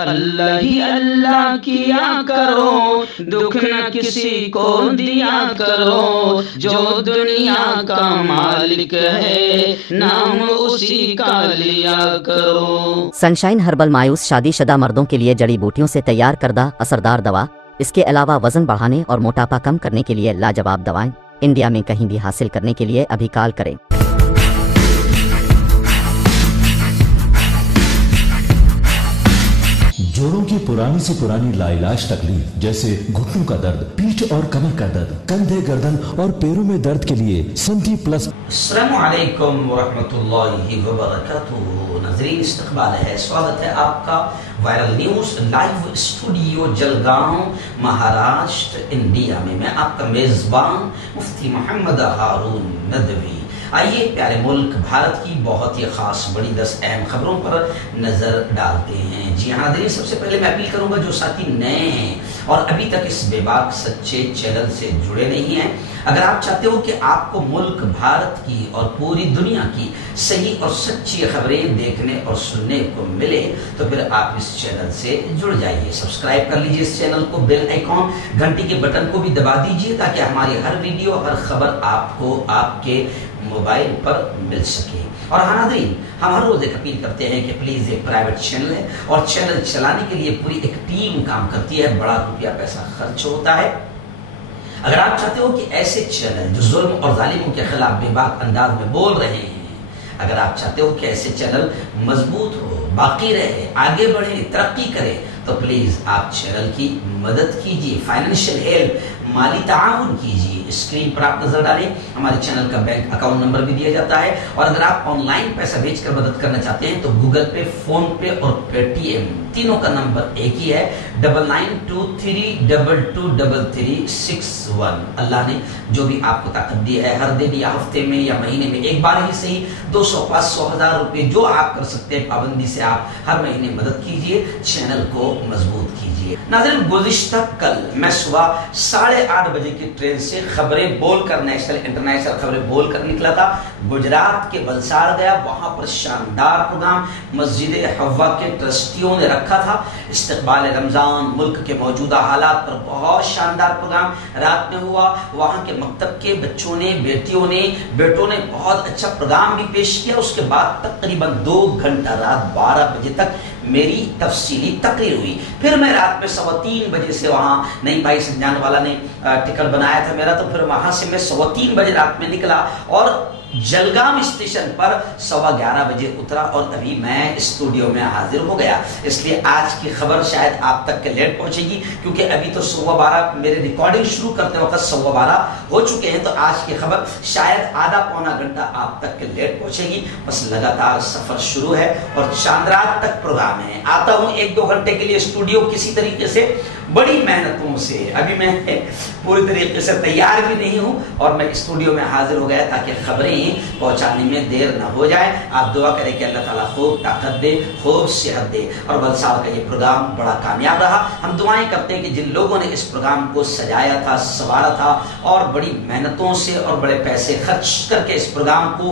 اللہ ہی اللہ کیا کرو، دکھ نہ کسی کو دیا کرو، جو دنیا کا مالک ہے نام اسی کا لیا کرو۔ سنشائن ہربل مایوس شادی شدہ مردوں کے لیے جڑی بوٹیوں سے تیار کردہ اثردار دوا، اس کے علاوہ وزن بڑھانے اور موٹاپا کم کرنے کے لیے لاجواب دوائیں انڈیا میں کہیں بھی حاصل کرنے کے لیے ابھی کال کریں۔ جوڑوں کی پرانی سے پرانی لاعلاج تکلیف جیسے گھٹنوں کا درد، پیٹھ اور کمر کا درد، کندھے، گردن اور پیروں میں درد کے لیے سنٹی پلس۔ السلام علیکم ورحمۃ اللہ وبرکاتہ۔ ناظرین، استقبال ہے، سواگت ہے آپ کا viral news live studio Jalgaon, Maharashtra, India میں۔ میں آپ کا میزبان مفتی محمد ہارون ندوی۔ آئیے پیارے ملک بھارت کی بہت ہی خاص بڑی 10 اہم خبروں پر نظر ڈالتے ہیں۔ جی ہاں ناظرین، سب سے پہلے میں اپیل کروں گا جو ساتھی نئے ہیں اور ابھی تک اس بے باک سچے چینل سے جڑے نہیں ہیں، اگر آپ چاہتے ہو کہ آپ کو ملک بھارت کی اور پوری دنیا کی صحیح اور سچی خبریں دیکھنے اور سننے کو ملے تو پھر آپ اس چینل سے جڑ جائیے۔ سبسکرائب کر لیجئے اس چینل کو، بیل آئیکن گھنٹی کے بٹن کو بھی دبا دیجئے تاکہ ہماری ہر ویڈیو، ہر خبر آپ کو آپ کے موبائل پر مل سکے۔ اور ہاں ناظرین، ہم ہر روز ایک اپیل کرتے ہیں کہ پلیز ایک پرائیویٹ چینل ہے اور چینل چلانے کے لیے پوری ایک ٹیم کام کرتی ہے، بڑا روپیہ پیسہ خرچ ہوتا ہے۔ اگر آپ چاہتے ہو کہ ایسے چینل جو ظلم اور ظالموں کے خلاف بے باک انداز میں بول رہے ہیں، اگر آپ چاہتے ہو کہ ایسے چینل مضبوط ہو، باقی رہے، آگے بڑھے، ترقی کرے، تو پلیز آپ چینل کی مدد کیجیے، فائنینشیل ہیلپ، مالی تعاون کیجیے۔ اسکرین پر آپ نظر ڈالیں، ہمارے چینل کا بینک اکاؤنٹ نمبر بھی دیا جاتا ہے، اور اگر آپ آن لائن پیسہ بھیج کر مدد کرنا چاہتے ہیں تو گوگل پے، فون پے اور پے ٹی ایم تینوں کا نمبر ایک ہی ہے، 9923223361۔ اللہ نے جو بھی آپ کو طاقت دی ہے، ہر دن یا ہفتے میں یا مہینے میں ایک بار ہی صحیح 200، 500، 1000 روپے جو آپ کر سکتے ہیں، پابندی سے آپ ہر مہینے مدد کیجیے، چینل کو مضبوط کیجیے۔ ناظرین، گزشتہ کل میں صبح 8:30 بجے کی ٹرین سے خبریں بول کر، نیشنل انٹرنیشنل خبریں بول کر نکلا تھا۔ گجرات کے بلساڑ گیا، وہاں پر شاندار پروگرام مسجد حوا کے ٹرسٹیوں نے رکھا تھا۔ استقبال رمضان، ملک کے موجودہ حالات پر بہت شاندار پروگرام رات میں ہوا۔ وہاں کے مکتب کے بچوں نے، بیٹیوں نے، بیٹوں نے بہت اچھا پروگرام بھی پیش کیا۔ اس کے بعد تقریباً 2 گھنٹہ رات 12 بجے تک میری تفصیلی تقریر ہوئی۔ پھر میں رات میں 3:15 بجے سے وہاں نہیں بھائی سنجان والا نے ٹکٹ بنایا تھا میرا، تو پھر وہاں سے میں 3:15 بجے رات میں نکلا اور جلگام اسٹیشن پر 11:15 بجے اترا اور ابھی میں اسٹوڈیو میں حاضر ہو گیا۔ اس لیے آج کی خبر شاید آپ تک کے لیٹ پہنچے گی، کیونکہ ابھی تو 12:15 میرے ریکارڈنگ شروع کرتے وقت 12:15 ہو چکے ہیں، تو آج کی خبر شاید آدھا پونا گھنٹہ آپ تک کے لیٹ پہنچے گی۔ بس لگاتار سفر شروع ہے اور چاند رات تک پروگرام ہے۔ آتا ہوں 1-2 گھنٹے کے لیے اسٹوڈیو کسی طریقے سے، بڑی محنتوں سے۔ ابھی میں پوری طریقے سے تیار بھی نہیں ہوں اور میں اسٹوڈیو میں حاضر ہو گیا تاکہ خبریں پہنچانے میں دیر نہ ہو جائے۔ آپ دعا کریں کہ اللہ تعالیٰ خوب طاقت دے، خوب صحت دے، اور بلساڑ کا یہ پروگرام بڑا کامیاب رہا۔ ہم دعائیں کرتے ہیں کہ جن لوگوں نے اس پروگرام کو سجایا تھا، سنوارا تھا اور بڑی محنتوں سے اور بڑے پیسے خرچ کر کے اس پروگرام کو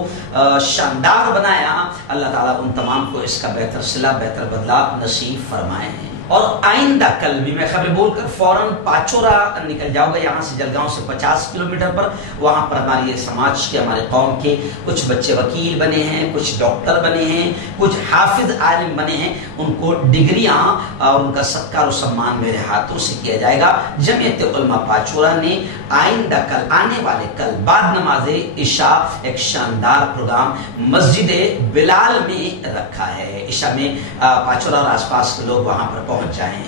شاندار بنایا، اللہ تعالیٰ ان تمام کو اس کا بہتر صلہ، بہتر بدلہ نصیب فرمائے ہیں۔ اور آئندہ کل بھی میں خبر بول کر فوراً پاچورا نکل جاؤں گا، یہاں سے جلگاؤں سے 50 کلومیٹر پر۔ وہاں پر ہماری سماج کے، ہمارے قوم کے کچھ بچے وکیل بنے ہیں، کچھ ڈاکٹر بنے ہیں، کچھ حافظ عالم بنے ہیں، ان کو ڈگریاں اور ان کا ستکار و سمان میرے ہاتھوں سے کیا جائے گا۔ جمعیت علماء پاچورا نے آئندہ کل، آنے والے کل بعد نماز عشاء ایک شاندار پروگرام مسجد بلال میں رکھا ہے۔ عشاء میں پاچورا اور آس پاس کے لوگ وہاں پر پہنچ جائیں۔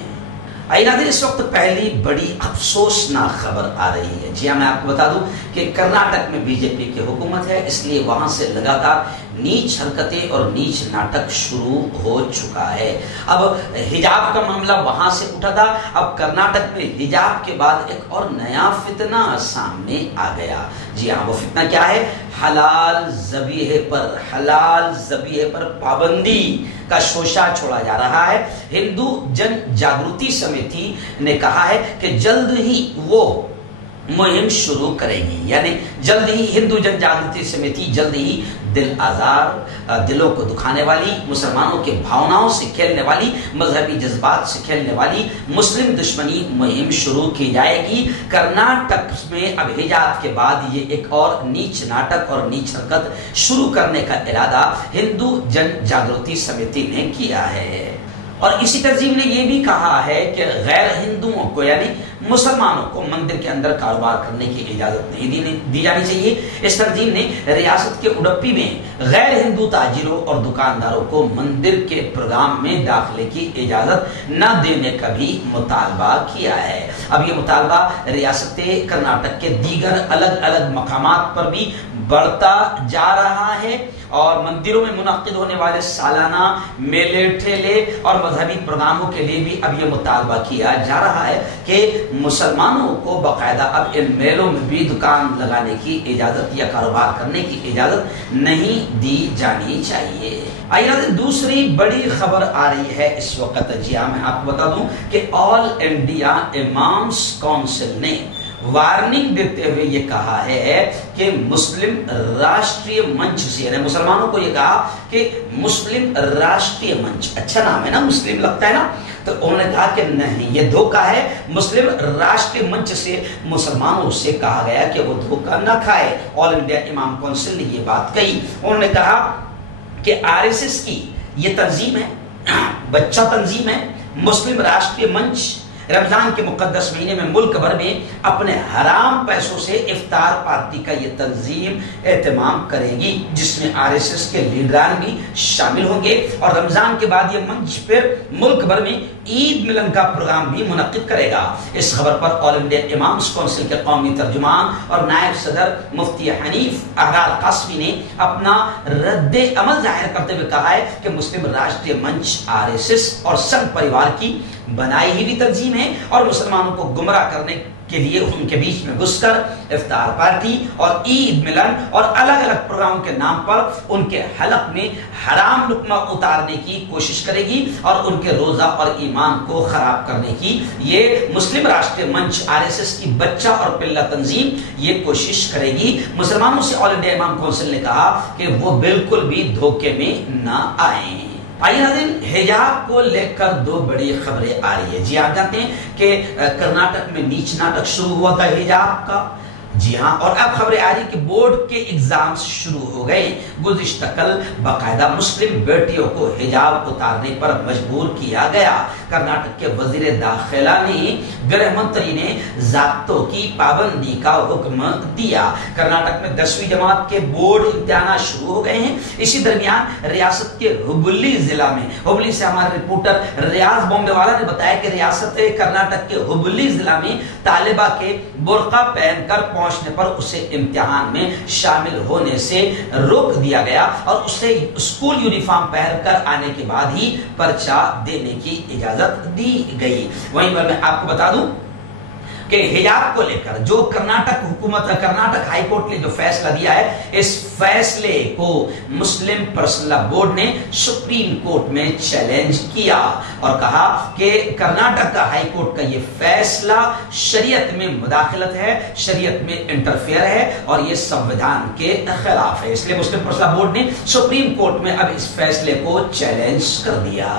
آئیے ناظرین، اس وقت پہلی بڑی افسوسناک خبر آ رہی ہے۔ جی ہاں، میں آپ کو بتا دوں کہ کرناٹک میں بی جے پی کی حکومت ہے، اس لیے وہاں سے لگاتار نیچ حرکتیں اور نیچ ناٹک شروع ہو چکا ہے۔ اب حجاب کا معاملہ وہاں سے اٹھا تھا، اب کرناٹک میں حجاب کے بعد ایک اور نیا فتنہ سامنے آ گیا۔ جی ہاں، وہ فتنہ کیا ہے؟ حلال ذبیحے پر پابندی کا شوشہ چھوڑا جا رہا ہے۔ ہندو جن جاگرتی سمیتی نے کہا ہے کہ جلد ہی وہ مہم شروع کرے گی، یعنی جلد ہی ہندو جن جاگرتی سمیتی جلد ہی دل آزار، دلوں کو دکھانے والی، مسلمانوں کے بھاوناؤں سے کھیلنے والی، مذہبی جذبات سے کھیلنے والی مسلم دشمنی مہم شروع کی جائے گی۔ کرناٹک میں اب حجاب کے بعد یہ ایک اور نیچ ناٹک اور نیچ حرکت شروع کرنے کا ارادہ ہندو جن جاگرتی سمیتی نے کیا ہے۔ اور اسی تنظیم نے یہ بھی کہا ہے کہ غیر ہندوؤں کو یعنی مسلمانوں کو مندر کے اندر کاروبار کرنے کی اجازت نہیں دی جانی چاہیے۔ اس تنظیم نے ریاست کے اڈپی میں غیر ہندو تاجروں اور دکانداروں کو مندر کے پروگرام میں داخلے کی اجازت نہ دینے کا بھی مطالبہ کیا ہے۔ اب یہ مطالبہ ریاست کرناٹک کے دیگر الگ الگ مقامات پر بھی بڑھتا جا رہا ہے، اور مندروں میں منعقد ہونے والے سالانہ میلے ٹھیلے اور مذہبی پروگراموں کے لیے بھی اب یہ مطالبہ کیا جا رہا ہے کہ مسلمانوں کو باقاعدہ اب ان میلوں میں بھی دکان لگانے کی اجازت یا کاروبار کرنے کی اجازت نہیں دی جانی چاہیے۔ آئیے دوسری بڑی خبر آ رہی ہے اس وقت، جی ہاں میں آپ کو بتا دوں کہ آل انڈیا امامس کونسل نے وارننگ دیتے ہوئے یہ کہا ہے کہ مسلم راشٹریہ منچ سے، یعنی مسلمانوں کو یہ کہا کہ مسلم راشٹریہ منچ، اچھا نام ہے نا، مسلم لگتا ہے نا، تو انہوں نے کہا کہ نہیں، یہ دھوکہ ہے۔ مسلم راشٹریہ منچ سے مسلمانوں سے کہا گیا کہ وہ دھوکہ نہ کھائے۔ آل انڈیا امام کونسل نے یہ بات کہی۔ انہوں نے کہا کہ RSS کی یہ تنظیم ہے، بچہ تنظیم ہے، مسلم راشٹریہ منچ رمضان کے مقدس مہینے میں ملک بھر میں اپنے حرام پیسوں سے افطار پارٹی کا یہ تنظیم اہتمام کرے گی، جس میں RSS کے لیڈران بھی شامل ہوں گے، اور رمضان کے بعد یہ منچ پھر ملک بھر میں عید ملن کا پروگرام بھی منعقد کرے گا۔ اس خبر پر آل انڈیا امامس کونسل کے قومی ترجمان اور نائب صدر مفتی حنیف احرار قاسمی نے اپنا رد عمل ظاہر کرتے ہوئے کہا ہے کہ مسلم راشٹریہ منچ RSS اور سنگھ پریوار کی بنائی ہوئی تنظیم ہے، اور مسلمانوں کو گمراہ کرنے کے لیے ان کے بیچ میں گھس کر افطار پارٹی اور عید ملن اور الگ الگ پروگراموں کے نام پر ان کے حلق میں حرام لقمہ اتارنے کی کوشش کرے گی اور ان کے روزہ اور ایمان کو خراب کرنے کی یہ مسلم راشٹریہ منچ RSS کی بچہ اور پلہ تنظیم یہ کوشش کرے گی۔ مسلمانوں سے آل انڈیا امام کونسل نے کہا کہ وہ بالکل بھی دھوکے میں نہ آئیں۔ آئیے ناظرین، حجاب کو لے کر دو بڑی خبریں آ رہی ہے۔ جی آپ جانتے ہیں کہ کرناٹک میں نیچ ناٹک شروع ہوا تھا حجاب کا، جی ہاں، اور اب خبریں آ رہی کہ بورڈ کے ایگزامز شروع ہو گئے۔ گزشتہ کل باقاعدہ مسلم بیٹیوں کو حجاب اتارنے پر مجبور کیا گیا۔ کرناٹک کے وزیر داخلہ نے گرہ منتری نے ضابطوں کی پابندی کا حکم دیا۔ کرناٹک میں 10ویں جماعت کے بورڈ امتحانات شروع ہو گئے ہیں۔ اسی درمیان ریاست کے ہبلی ضلع میں، ہبلی سے ہمارے رپورٹر ریاض بومبے والا نے بتایا کہ ریاست کرناٹک کے ہبلی ضلع میں طالبہ کے برقع پہن کر پہنچنے پر اسے امتحان میں شامل ہونے سے روک دیا گیا، اور اسے اسکول یونیفارم پہن کر آنے کے بعد ہی پرچہ دینے کی اجازت دی گئی۔ وہیں پر میں آپ کو بتا دوں کہ حجاب کو لے کر جو کرناٹک حکومت، کرناٹک ہائی کورٹ نے جو فیصلہ دیا ہے، اس فیصلے کو مسلم پرسنل لا بورڈ نے سپریم کورٹ میں چیلنج کیا اور کہا کہ کرناٹک کا ہائی کورٹ کا یہ فیصلہ شریعت میں مداخلت ہے، شریعت میں انٹرفیئر ہے، اور یہ سنویدھان کے خلاف ہے۔ اس لیے مسلم پرسنل لا بورڈ نے سپریم کورٹ میں اب اس فیصلے کو چیلنج کر دیا۔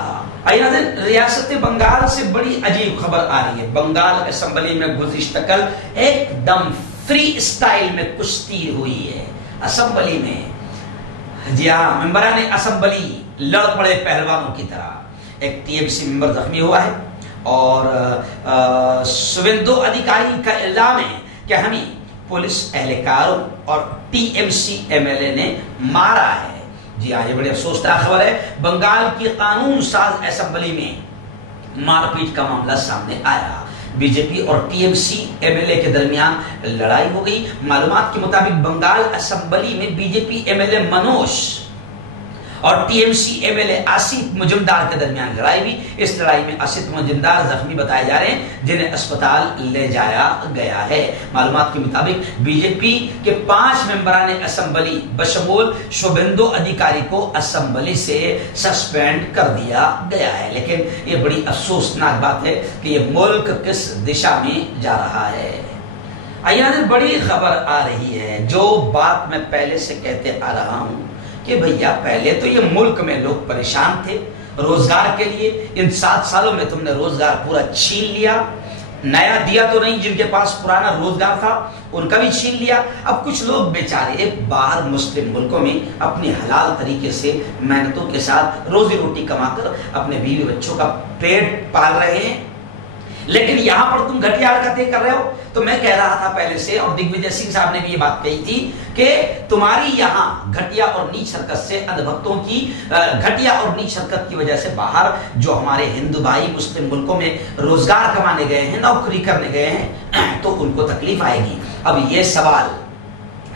آئیے ریاست بنگال سے بڑی عجیب خبر آ رہی ہے۔ بنگال اسمبلی میں گزشتہ کل ایک دم فری اسٹائل میں کشتی ہوئی ہے اسمبلی میں۔ جی ہاں، ممبران اسمبلی لڑ پڑے پہلوانوں کی طرح۔ ایک TMC ممبر زخمی ہوا ہے، اور سویندو ادھیکاری کا الزام ہے کہ ہمیں پولیس اہلکاروں اور TMC MLA نے مارا ہے۔ جی ہاں، یہ بڑی افسوسناک خبر ہے۔ بنگال کی قانون ساز اسمبلی میں مار پیٹ کا معاملہ سامنے آیا۔ BJP اور TMC MLA کے درمیان لڑائی ہو گئی۔ معلومات کے مطابق بنگال اسمبلی میں BJP MLA منوج اور TMC MLA آصف مجمدار کے درمیان لڑائی ہوئی۔ اس لڑائی میں آصف مجمدار زخمی بتائے جا رہے ہیں، جنہیں اسپتال لے جایا گیا ہے۔ معلومات کے مطابق BJP کے 5 ممبران اسمبلی بشمول شوبندو ادھیکاری کو اسمبلی سے سسپینڈ کر دیا گیا ہے۔ لیکن یہ بڑی افسوسناک بات ہے کہ یہ ملک کس دشا میں جا رہا ہے۔ آئیے بڑی خبر آ رہی ہے، جو بات میں پہلے سے کہتے آ رہا ہوں کہ بھیا پہلے تو یہ ملک میں لوگ پریشان تھے روزگار کے لیے، ان 7 سالوں میں تم نے روزگار پورا چھین لیا، نیا دیا تو نہیں، جن کے پاس پرانا روزگار تھا ان کا بھی چھین لیا۔ اب کچھ لوگ بیچارے باہر مسلم ملکوں میں اپنی حلال طریقے سے محنتوں کے ساتھ روزی روٹی کما کر اپنے بیوی بچوں کا پیٹ پال رہے ہیں، لیکن یہاں پر تم گھٹیا حرکتیں کر رہے ہو۔ تو میں کہہ رہا تھا پہلے سے، اور دگ وجے سنگھ صاحب نے بھی یہ بات کہی تھی کہ تمہاری یہاں گھٹیا اور نیچ حرکت سے اندھ بھکتوں کی گھٹیا اور نیچ حرکت کی وجہ سے باہر جو ہمارے ہندو بھائی مسلم ملکوں میں روزگار کمانے گئے ہیں، نوکری کرنے گئے ہیں، تو ان کو تکلیف آئے گی۔ اب یہ سوال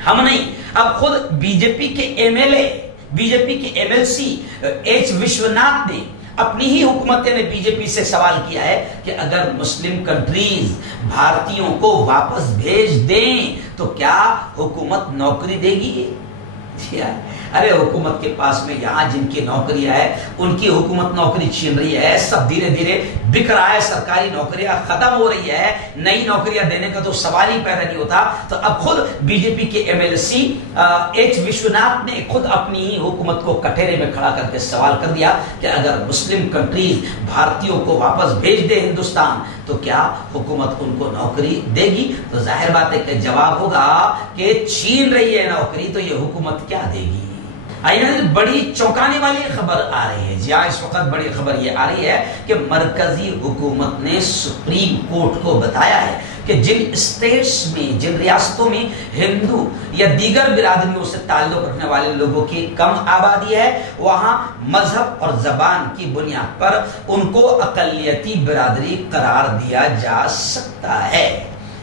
ہم نہیں، اب خود بی جے پی کے M L A, B J P کے M L C H Vishwanath نے اپنی ہی حکومت نے بی جے پی سے سوال کیا ہے کہ اگر مسلم کنٹریز بھارتیوں کو واپس بھیج دیں تو کیا حکومت نوکری دے گی؟ ارے حکومت کے پاس میں یہاں جن کی نوکریاں ہے ان کی حکومت نوکری چھین رہی ہے، سب دھیرے دھیرے بک رہا ہے، سرکاری نوکریاں ختم ہو رہی ہے، نئی نوکریاں دینے کا تو سوال ہی پیدا نہیں ہوتا۔ تو اب خود بی جے پی کے M L C H Vishwanath نے خود اپنی ہی حکومت کو کٹہرے میں کھڑا کر کے سوال کر دیا کہ اگر مسلم کنٹریز بھارتیوں کو واپس بھیج دے ہندوستان تو کیا حکومت ان کو نوکری دے گی؟ تو ظاہر بات ہے کہ جواب ہوگا کہ چھین رہی ہے نوکری تو یہ حکومت کیا دے گی؟ بڑی چونکانے والی خبر آ رہی ہے جی ہاں، اس وقت بڑی خبر یہ آ رہی ہے کہ مرکزی حکومت نے سپریم کورٹ کو بتایا ہے کہ جن اسٹیٹس میں، جن ریاستوں میں ہندو یا دیگر برادریوں سے تعلق رکھنے والے لوگوں کی کم آبادی ہے، وہاں مذہب اور زبان کی بنیاد پر ان کو اقلیتی برادری قرار دیا جا سکتا ہے۔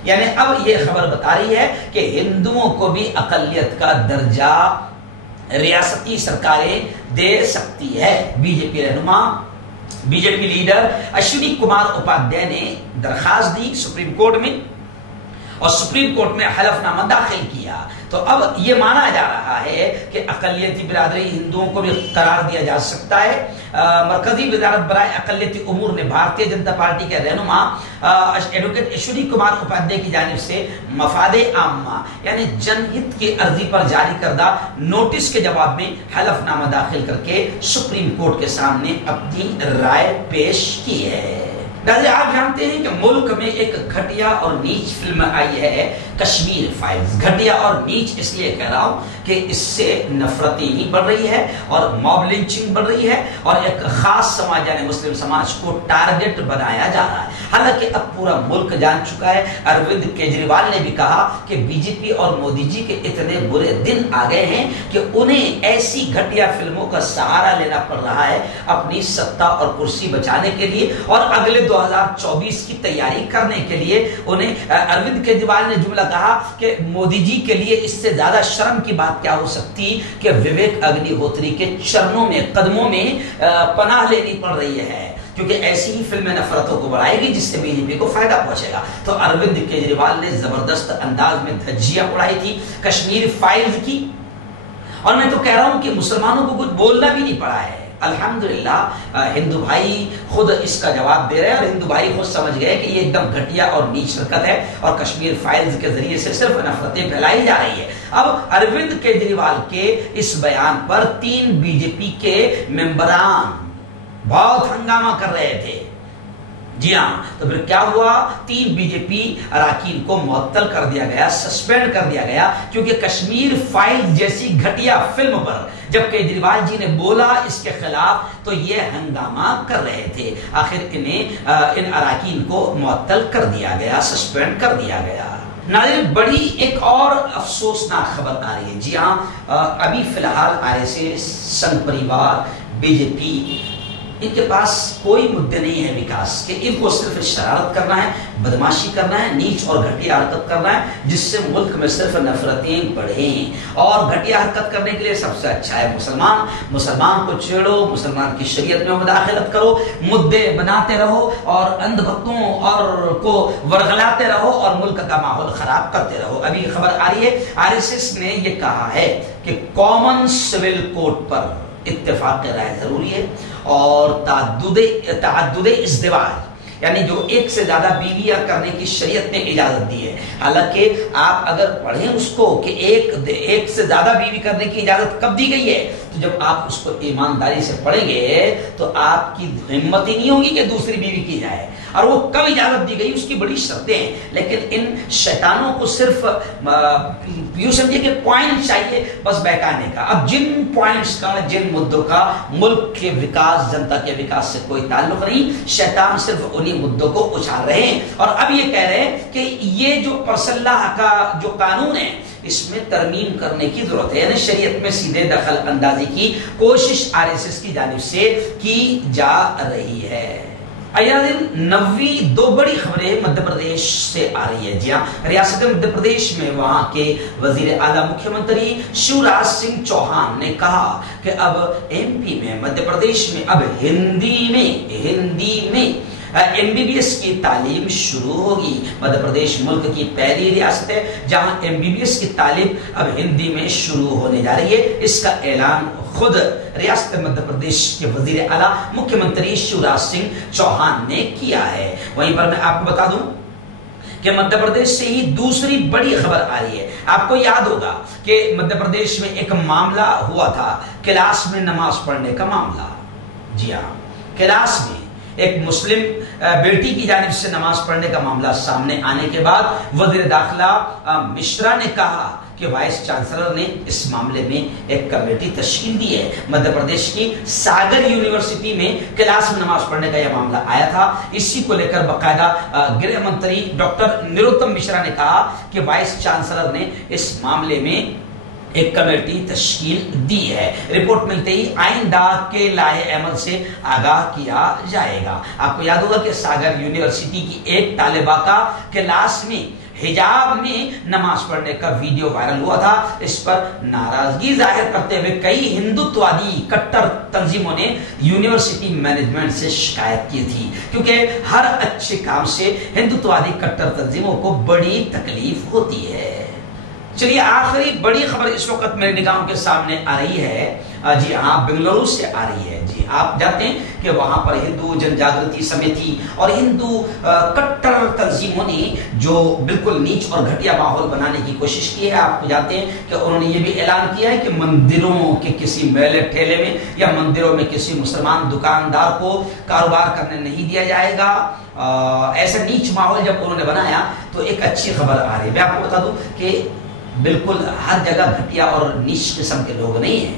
یعنی اب یہ خبر بتا رہی ہے کہ ہندوؤں کو بھی اقلیت کا درجہ ریاستی سرکاریں دے سکتی ہے۔ بی جے پی رہنما، B J P leader Ashwini Kumar Upadhyay نے درخواست دی سپریم کورٹ میں، اور سپریم کورٹ میں حلف نامہ داخل کیا۔ تو اب یہ مانا جا رہا ہے کہ اقلیتی برادری ہندوؤں کو بھی قرار دیا جا سکتا ہے۔ مرکزی وزارت برائے اقلیتی امور نے بھارتیہ جنتا پارٹی کے رہنما ایڈوکیٹ اشونی کمار اپادھیائے کی جانب سے مفاد عامہ یعنی جن ہت کی عرضی پر جاری کردہ نوٹس کے جواب میں حلف نامہ داخل کر کے سپریم کورٹ کے سامنے اپنی رائے پیش کی ہے۔ آپ جانتے ہیں کہ ملک میں ایک گھٹیا اور نیچ فلم آئی ہے کشمیر فائلز۔ گھٹیا اور نیچ اس لیے کہہ رہا ہوں کہ اس سے نفرتیں ہی بڑھ رہی ہے اور موب لنچنگ بڑھ رہی ہے اور ایک خاص سماج یعنی مسلم سماج کو ٹارگٹ بنایا جا رہا ہے۔ حالانکہ اب پورا ملک جان چکا ہے، اروند کیجریوال نے بھی کہا کہ بی جے پی اور مودی جی کے اتنے برے دن آ گئے ہیں کہ انہیں ایسی گھٹیا فلموں کا سہارا لینا پڑ رہا ہے اپنی ستا اور کرسی بچانے کے لیے، اور اگلے 2024 کی تیاری کرنے کے لیے انہیں اروند کیجریوال نے جملہ کہا کہ مودی جی کے لیے اس سے زیادہ شرم کی بات کیا ہو سکتی کہ وویک اگنی ہوتری کے چرنوں میں، قدموں میں پناہ لینی پڑ رہی ہے، کیونکہ ایسی ہی فلمیں نفرتوں کو بڑھائے گی جس سے بی جے پی کو فائدہ پہنچے گا۔ تو اروند کیجریوال نے زبردست انداز میں دھجیاں اڑائی تھی کشمیر فائلز کی، اور میں تو کہہ رہا ہوں کہ مسلمانوں کو کچھ بولنا بھی نہیں پڑا ہے۔ الحمدللہ ہندو بھائی خود اس کا جواب دے رہے ہیں، اور ہندو بھائی خود سمجھ گئے کہ یہ ایک دم گھٹیا اور نیچ حرکت ہے اور کشمیر فائلز کے ذریعے سے صرف نفرتیں پھیلائی جا رہی ہے۔ اب اروند کیجریوال کے اس بیان پر 3 بی جے پی کے ممبران بہت ہنگامہ کر رہے تھے۔ جی ہاں، تو پھر کیا ہوا؟ 3 بی جے پی اراکین کو معطل کر دیا گیا، سسپینڈ کر دیا گیا، کیونکہ کشمیر فائل جیسی گھٹیا فلم پر جب کیجریوال جی نے بولا اس کے خلاف تو یہ ہنگامہ کر رہے تھے۔ آخر ان اراکین کو معطل کر دیا گیا، سسپینڈ کر دیا گیا۔ ناظرین، بڑی ایک اور افسوسناک خبر آ رہی ہے۔ جی ہاں، ابھی فی الحال RSS، سنگھ پریوار، بی جے پی، ان کے پاس کوئی مدعے نہیں ہے وکاس کے، ان کو صرف شرارت کرنا ہے، بدماشی کرنا ہے، نیچ اور گھٹیا حرکت کرنا ہے جس سے ملک میں صرف نفرتیں بڑھیں، اور گھٹیا حرکت کرنے کے لیے سب سے اچھا ہے مسلمان کو چھیڑو، مسلمان کی شریعت میں مداخلت کرو، مدعے بناتے رہو اور اندھ بھکتوں اور کو ورغلاتے رہو اور ملک کا ماحول خراب کرتے رہو۔ ابھی خبر آ رہی ہے RSS نے یہ کہا ہے کہ کامن سول کوڈ پر اتفاق رائے ضروری ہے، اور تعدد ازدواج یعنی جو ایک سے زیادہ بیویاں کرنے کی شریعت نے اجازت دی ہے. حالانکہ آپ اگر پڑھیں اس کو کہ ایک سے زیادہ بیوی کرنے کی اجازت کب دی گئی ہے، تو جب آپ اس کو ایمانداری سے پڑھیں گے تو آپ کی ہمت ہی نہیں ہوگی کہ دوسری بیوی کی جائے. اور وہ کب اجازت دی گئی اس کی بڑی شرطیں ہیں. لیکن ان شیطانوں کو صرف یوں سمجھے کہ پوائنٹ چاہیے بس بہکانے کا. اب جن پوائنٹس کا، جن مدوں کا ملک کے وکاس، جنتا کے وکاس سے کوئی تعلق نہیں، شیطان صرف انہی مدوں کو اچھال رہے ہیں. اور اب یہ کہہ رہے ہیں کہ یہ جو پرسلح کا جو قانون ہے اس میں ترمیم کرنے کی ضرورت ہے، یعنی شریعت میں سیدھے دخل اندازی کی کوشش RSS کی جانب سے کی جا رہی ہے. ایادن 90 دو بڑی خبریں مدھیہ پردیش سے آ رہی ہے. جی ہاں، ریاست مدھیہ پردیش میں وہاں کے وزیر اعلیٰ مکھیہ منتری شیوراج سنگھ چوہان نے کہا کہ اب MP میں، مدھیہ پردیش میں اب ہندی میں MBBS کی تعلیم شروع ہوگی. مدھیہ پردیش ملک کی پہلی ریاست ہے جہاں MBBS کی تعلیم اب ہندی میں شروع ہونے جا رہی ہے. اس کا اعلان خود ریاست مدھیہ پردیش کے وزیر اعلیٰ مکھیہ منتری شیوراج سنگھ چوہان نے کیا ہے. وہیں پر میں آپ کو بتا دوں کہ مدھیہ پردیش سے ہی دوسری بڑی خبر آ رہی ہے. آپ کو یاد ہوگا کہ مدھیہ پردیش میں ایک معاملہ ہوا تھا، کلاس میں نماز پڑھنے کا معاملہ. جی ہاں، کلاس میں ایک مسلم بیٹی کی جانب سے نماز پڑھنے کا معاملہ سامنے آنے کے بعد وزیر داخلہ مشرا نے کہا کہ وائس چانسلر نے اس معاملے میں ایک کمیٹی تشکیل دی ہے. مدھیہ پردیش کی ساگر یونیورسٹی میں کلاس میں نماز پڑھنے کا یہ معاملہ آیا تھا. اسی کو لے کر باقاعدہ گرہ منتری ڈاکٹر نروتم مشرا نے کہا کہ وائس چانسلر نے اس معاملے میں ایک کمیٹی تشکیل دی ہے. رپورٹ ملتے ہی آئندہ کے لائحہ عمل سے آگاہ کیا جائے گا. آپ کو یاد ہوگا کہ ساگر یونیورسٹی کی ایک طالبہ کا کلاس میں حجاب میں نماز پڑھنے کا ویڈیو وائرل ہوا تھا. اس پر ناراضگی ظاہر کرتے ہوئے کئی ہندوتوادی کٹر تنظیموں نے یونیورسٹی مینجمنٹ سے شکایت کی تھی، کیونکہ ہر اچھے کام سے ہندوتوادی کٹر تنظیموں کو بڑی تکلیف ہوتی ہے. چلیے آخری بڑی خبر اس وقت میرے نگاہوں کے سامنے آ رہی ہے. جی ہاں، بنگلورو سے آ رہی ہے. جی آپ جانتے ہیں کہ وہاں پر ہندو جن جاگرتی سمیتی اور ہندو کٹر تنظیموں نے جو بالکل نیچ اور گھٹیا ماحول بنانے کی کوشش کی ہے. آپ کو جانتے ہیں کہ انہوں نے یہ بھی اعلان کیا ہے کہ مندروں کے کسی میلے ٹھیلے میں یا مندروں میں کسی مسلمان دکاندار کو کاروبار کرنے نہیں دیا جائے گا. ایسا نیچ ماحول جب انہوں نے بنایا تو ایک اچھی خبر آ رہی ہے. میں آپ کو بتا دوں کہ بالکل ہر جگہ گھٹیا اور نیچ قسم کے لوگ نہیں ہیں،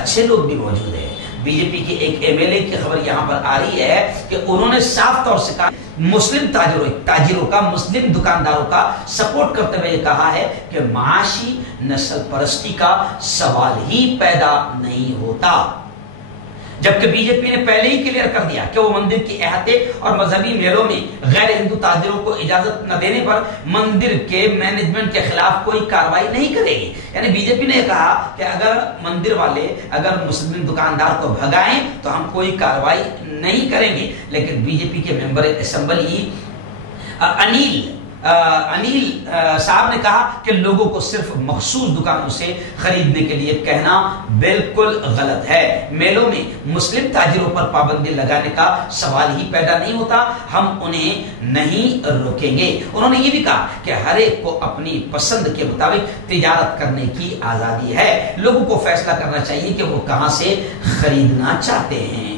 اچھے لوگ بھی موجود ہیں. BJP کے ایک MLA کی خبر یہاں پر آ رہی ہے کہ انہوں نے صاف طور سے کہا مسلم تاجروں کا، مسلم دکانداروں کا سپورٹ کرتے ہوئے یہ کہا ہے کہ معاشی نسل پرستی کا سوال ہی پیدا نہیں ہوتا. جبکہ BJP نے پہلے ہی کلیئر کر دیا کہ وہ مندر کے احاطے اور مذہبی میلوں میں غیر ہندو تاجروں کو اجازت نہ دینے پر مندر کے مینجمنٹ کے خلاف کوئی کارروائی نہیں کرے گی. یعنی BJP نے کہا کہ اگر مندر والے اگر مسلم دکاندار کو بھگائیں تو ہم کوئی کارروائی نہیں کریں گے. لیکن BJP کے ممبر اسمبلی انیل صاحب نے کہا کہ لوگوں کو صرف مخصوص دکانوں سے خریدنے کے لیے کہنا بالکل غلط ہے. میلوں میں مسلم تاجروں پر پابندی لگانے کا سوال ہی پیدا نہیں ہوتا، ہم انہیں نہیں روکیں گے. انہوں نے یہ بھی کہا کہ ہر ایک کو اپنی پسند کے مطابق تجارت کرنے کی آزادی ہے، لوگوں کو فیصلہ کرنا چاہیے کہ وہ کہاں سے خریدنا چاہتے ہیں.